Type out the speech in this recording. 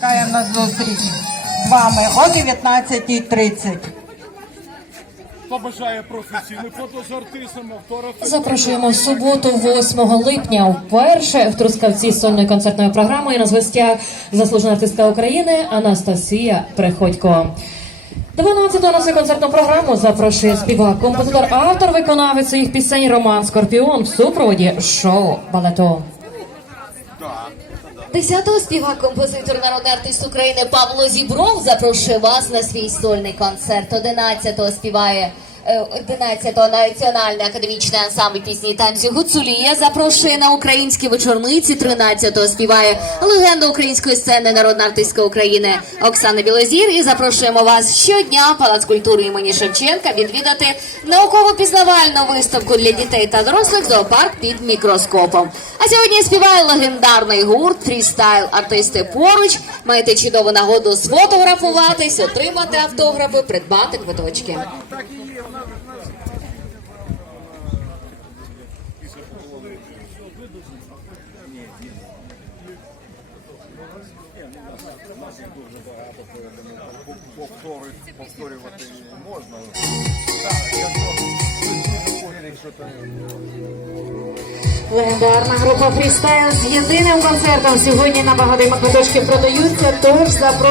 Чекаємо на зустріч з вами о 19.30. Хто бажає професійних фото з артистами, автографи? Запрошуємо в суботу, 8 липня, вперше в Трускавці з сольною концертною програмою. У нас в гостях заслужена артистка України Анастасія Приходько. 12-ту на цю концертну програму запрошує співак, композитор, автор, виконавець своїх пісень Роман Скорпіон в супроводі шоу балету. 10-го співак, композитор, народний артист України Павло Зібров запрошує вас на свій сольний концерт. 11-го співає 11-го національний академічний ансамбль пісні танцю Гуцулія запрошує на українські вечорниці. 13-го співає легенда української сцени, народна артистка України Оксана Білозір. І запрошуємо вас щодня Палац культури імені Шевченка відвідати науково-пізнавальну виставку для дітей та дорослих зоопарк під мікроскопом. А сьогодні співає легендарний гурт фрістайл артисти поруч. Маєте чудову нагоду сфотографуватись, отримати автографи, придбати квиточки. Повтори, повторювати можна. Легендарна група фрістайл з єдиним концертом сьогодні на багатий квиточки продаються. Тож запрошуємо.